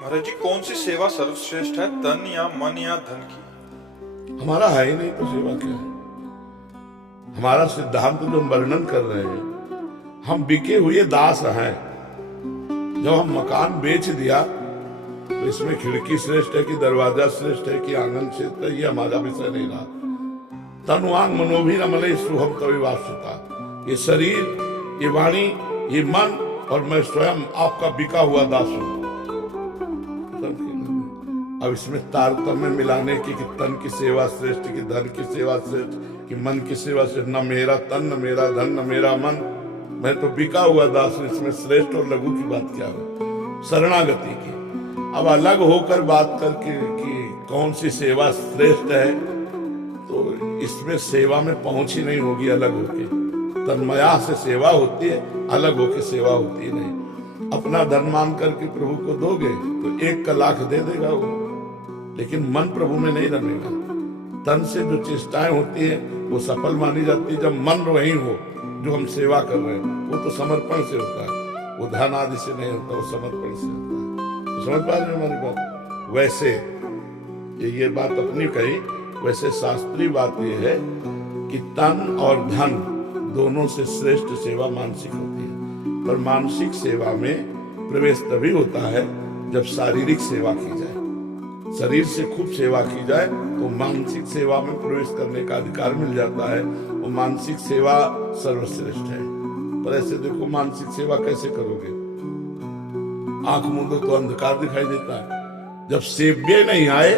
महाराज जी, कौन सी सेवा सर्वश्रेष्ठ है, तन या मन या धन की? हमारा है ही नहीं तो सेवा क्या है। हमारा सिद्धांत जो हम वर्णन कर रहे हैं, हम बिके हुए दास हैं। जब हम मकान बेच दिया तो इसमें खिड़की श्रेष्ठ है कि दरवाजा श्रेष्ठ है कि आंगन श्रेष्ठ है, ये हमारा विषय नहीं रहा। तनुवांग मनोभी रमले सुहम तविवासुता। ये शरीर, ये वाणी, ये मन और मैं स्वयं आपका बिका हुआ दास हूं। अब इसमें तारतम्य मिलाने की कि तन की सेवा श्रेष्ठ, की धन की सेवा श्रेष्ठ, कि मन की सेवा श्रेष्ठ, न मेरा तन, न मेरा धन, न मेरा मन, मैं तो बिका हुआ दास हूं। इसमें श्रेष्ठ और लघु की बात क्या है? शरणागति की। अब अलग होकर बात करके कि कौन सी सेवा श्रेष्ठ है, तो इसमें सेवा में पहुंच ही नहीं होगी। अलग होके तन्मया से सेवा होती है, अलग होके सेवा होती ही नहीं। अपना धन मान करके प्रभु को दोगे तो 1 लाख दे देगा वो, लेकिन मन प्रभु में नहीं रमेगा। तन से जो चेष्टाएं होती है वो सफल मानी जाती है जब मन वही हो जो हम सेवा कर रहे हैं। वो तो समर्पण से होता है, वो धन आदि से नहीं होता, वो समर्पण से होता है। तो समझ पा रहे हमारी बात? वैसे ये बात अपनी कही, वैसे शास्त्रीय बात यह है कि तन और धन दोनों से श्रेष्ठ सेवा मानसिक होती है। पर मानसिक सेवा में प्रवेश तभी होता है जब शारीरिक सेवा की जाए। शरीर से खूब सेवा की जाए तो मानसिक सेवा में प्रवेश करने का अधिकार मिल जाता है। वो मानसिक सेवा सर्वश्रेष्ठ है। पर ऐसे देखो, मानसिक सेवा कैसे करोगे? आंख मूंदो तो अंधकार दिखाई देता है। जब सेव्य नहीं आए,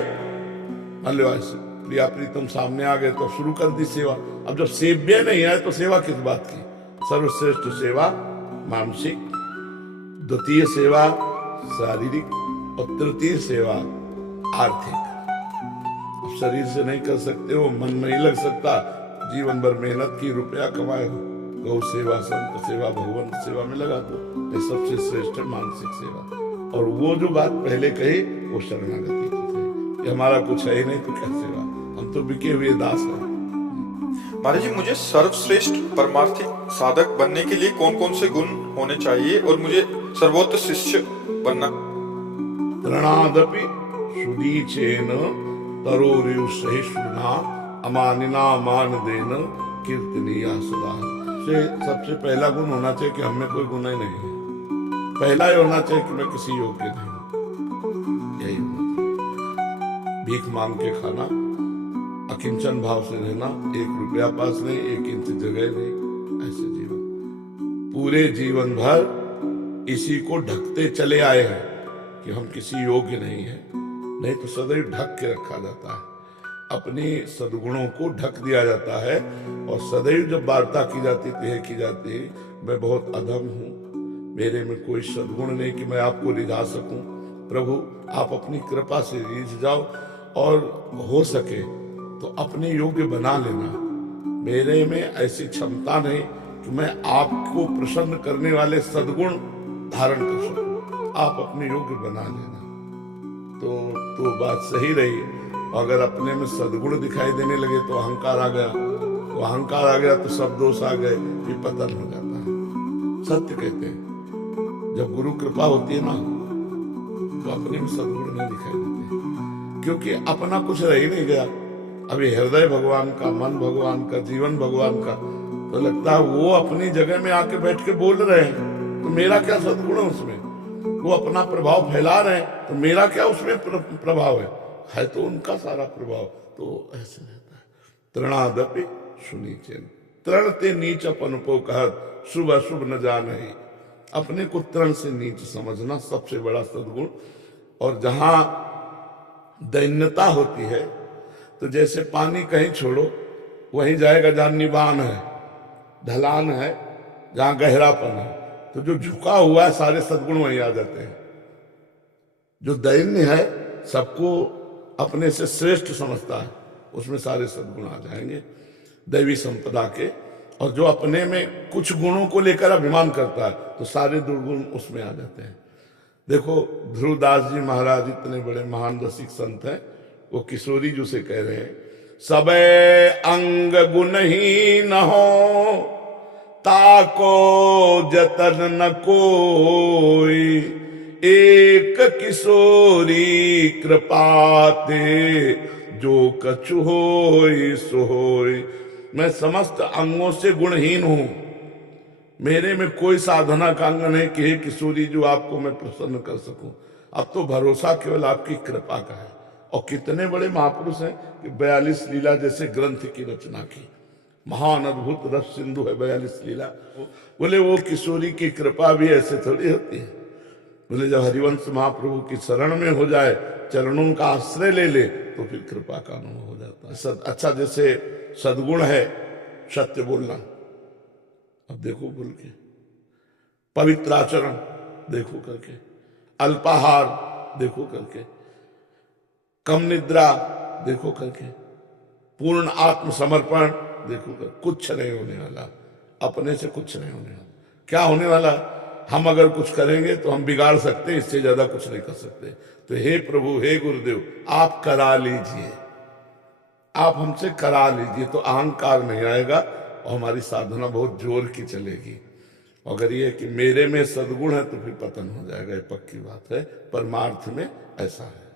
प्रिया प्रीतम सामने आ गए तो शुरू कर दी सेवा। अब जब सेव्य नहीं आए तो सेवा किस बात की? सर्वश्रेष्ठ सेवा मानसिक, द्वितीय सेवा शारीरिक और तृतीय सेवा आर्थिक। अब शरीर से नहीं कर सकते हो, मन नहीं लग सकता, जीवन भर मेहनत की, रुपया कमाए हो, गौ सेवा, संत सेवा, भगवान सेवा में लगा दो। ये सबसे श्रेष्ठ है मानसिक सेवा। और वो जो बात पहले कही वो शरणागति की थी। ये हमारा कुछ है ही नहीं तो क्या सेवा? हम तो बिके हुए दास हैं। महाराज जी, मुझे सर्वश्रेष्ठ परमार्थिक साधक बनने के लिए कौन कौन से गुण होने चाहिए और मुझे सर्वोत्तम शिष्य बनना? तृणादपि सुदीचेन तरोरिव सहिष्णुना अमानिना मान देन कीर्तनीया सदा। सबसे पहला गुण होना चाहिए कि हमें कोई गुण ही नहीं है। पहला ही होना चाहिए कि मैं किसी योग्य नहीं हूं। यही भीख मांग के खाना, अकिंचन भाव से रहना, 1 रुपया पास नहीं, 1 इंच जगह नहीं, ऐसे जीवन। पूरे जीवन भर इसी को ढकते चले आए हैं कि हम किसी योग्य नहीं है। नहीं तो सदैव ढक के रखा जाता है, अपनी सद्गुणों को ढक दिया जाता है। और सदैव जब वार्ता की जाती की जाती मैं बहुत अधम हूं, मेरे में कोई सद्गुण नहीं कि मैं आपको रिझा सकूं। प्रभु आप अपनी कृपा से रिझ जाओ और हो सके तो अपने योग्य बना लेना। मेरे में ऐसी क्षमता नहीं कि मैं आपको प्रसन्न करने वाले सद्गुण धारण कर सकूं, आप अपने योग्य बना लेना। तो बात सही रही। अगर अपने में सद्गुण दिखाई देने लगे तो अहंकार आ गया, तो अहंकार आ गया तो सब दोष आ गए, ये पतन हो जाता है। सत्य कहते हैं जब गुरु कृपा होती है ना तो अपने में सद्गुण नहीं दिखाई देते, क्योंकि अपना कुछ रह ही नहीं गया। अभी हृदय भगवान का, मन भगवान का, जीवन भगवान का, तो लगता है वो अपनी जगह में आके बैठ के बोल रहे हैं तो मेरा क्या सद्गुण है उसमें? वो अपना प्रभाव फैला रहे हैं तो मेरा क्या उसमें प्रभाव है तो उनका सारा प्रभाव। तो ऐसे रहता है। तृणादपि सुनीचेन, तृण ते नीच अपन को कहत, शुभ अशुभ न जाने। अपने को तृण से नीच समझना सबसे बड़ा सद्गुण। और जहां दैन्यता होती है तो जैसे पानी कहीं छोड़ो वहीं जाएगा जहां निबान है, ढलान है, जहां गहरापन है, तो जो झुका हुआ है सारे सद्गुण वहीं आ जाते हैं। जो दैन्य है, सबको अपने से श्रेष्ठ समझता है, उसमें सारे सद्गुण आ जाएंगे दैवी संपदा के। और जो अपने में कुछ गुणों को लेकर अभिमान करता है तो सारे दुर्गुण उसमें आ जाते हैं। देखो ध्रुवदास जी महाराज इतने बड़े महान रसिक संत हैं, वो किशोरी जी से कह रहे हैं, सबे अंग गुण ही न हो ताको जतन न कोई, एक किशोरी कृपाते जो कछु होय सो होय। मैं समस्त अंगों से गुणहीन हूं, मेरे में कोई साधना का अंग नहीं कि हे किशोरी जो आपको मैं प्रसन्न कर सकूं। अब तो भरोसा केवल आपकी कृपा का है। और कितने बड़े महापुरुष हैं कि 42 लीला जैसे ग्रंथ की रचना की। महान अद्भुत रस सिंधु है 42 लीला। बोले वो किशोरी की कृपा भी ऐसे थोड़ी होती है। बोले जब हरिवंश महाप्रभु की शरण में हो जाए, चरणों का आश्रय ले ले, तो फिर कृपा का अनुभव हो जाता है। अच्छा जैसे सद्गुण है सत्य बोलना, अब देखो बोल के, पवित्र आचरण देखो करके, अल्पाहार देखो करके, कम निद्रा देखो करके, पूर्ण आत्मसमर्पण देखो कर, कुछ नहीं होने वाला, अपने से कुछ नहीं होने वाला। क्या होने वाला? हम अगर कुछ करेंगे तो हम बिगाड़ सकते हैं, इससे ज्यादा कुछ नहीं कर सकते। तो हे प्रभु, हे गुरुदेव, आप करा लीजिए, आप हमसे करा लीजिए, तो अहंकार नहीं आएगा और हमारी साधना बहुत जोर की चलेगी। अगर ये कि मेरे में सद्गुण है तो फिर पतन हो जाएगा, ये पक्की बात है। परमार्थ में ऐसा है।